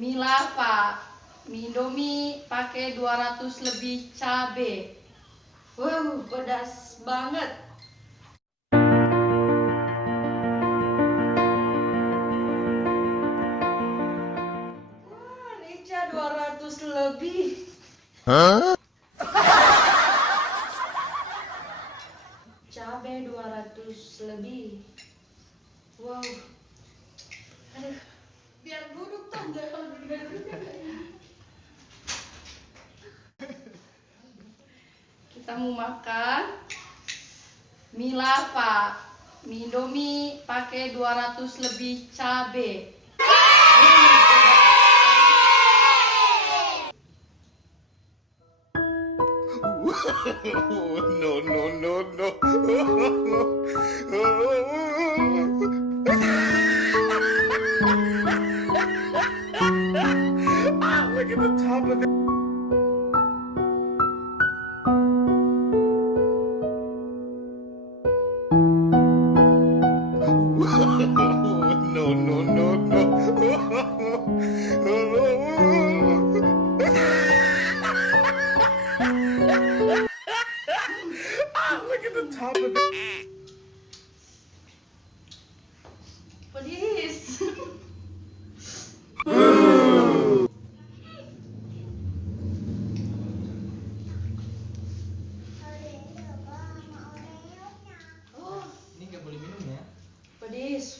mie lava, mie Indomie pakai 200 lebih cabe. Wow, pedas banget. Wah, Nica 200 lebih. Hah? Cabe 200 lebih. Wow. Aduh, biar duduk tuh, enggak kalau duduk. Kita mau makan mie lava, mie Indomie pakai 200 lebih cabe. No, no, no, no. Look at the top of it. No, no, no, no. Look at the top of it. Pedis. Oh, Ini nggak boleh minum ya? pedis.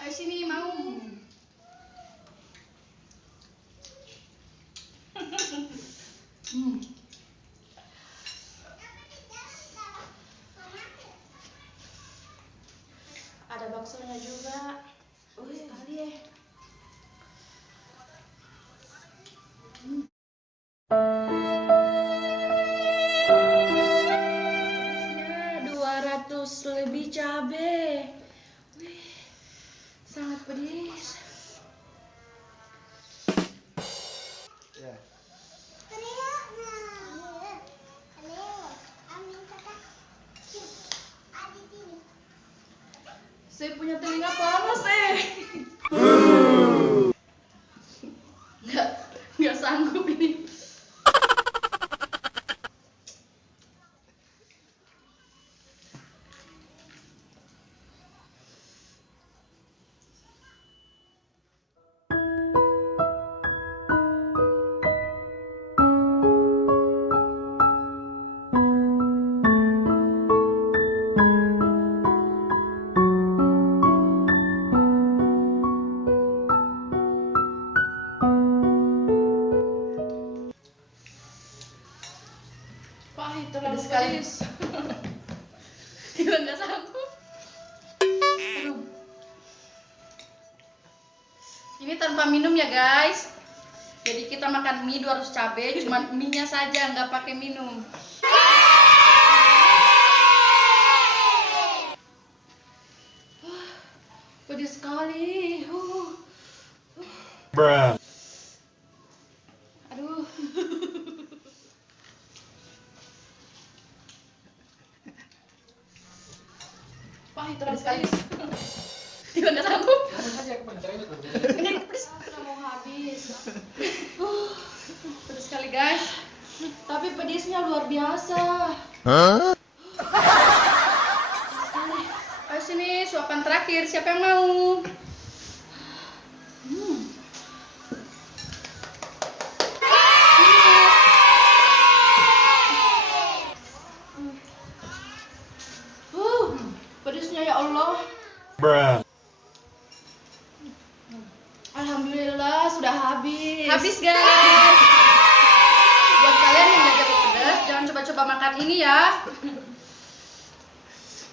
Ayo sini mau. Ada baksonya juga. Sekali ya. Pedasnya 200 lebih cabe. Wih, sangat pedis. Ya. Saya punya telinga panas nggak sanggup ini. Pahit terlalu sekali. Tidak nggak sanggup. Aduh. Ini tanpa minum ya guys. Jadi kita makan mie 200 cabai, cuma mie-nya saja, nggak pakai minum. Pedis sekali. Bruh. Aduh. Pahit terlalu sekali. Tidak nggak sanggup. Kamu saja kepanjangannya tuh. Ini pedis. Mau habis. Pedis sekali guys. Tapi pedisnya luar biasa. Huh? Sekali. Ayo sini suapan terakhir. Siapa yang mau? Pedisnya ya Allah. Bruh. Alhamdulillah sudah habis. Habis guys. Buat kalian yang nggak jago pedas, jangan coba-coba makan ini ya.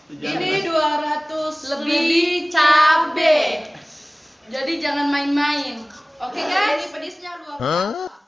Ini 200 lebih cabe. Jadi jangan main-main. Oke guys, ini pedisnya luar biasa. Huh?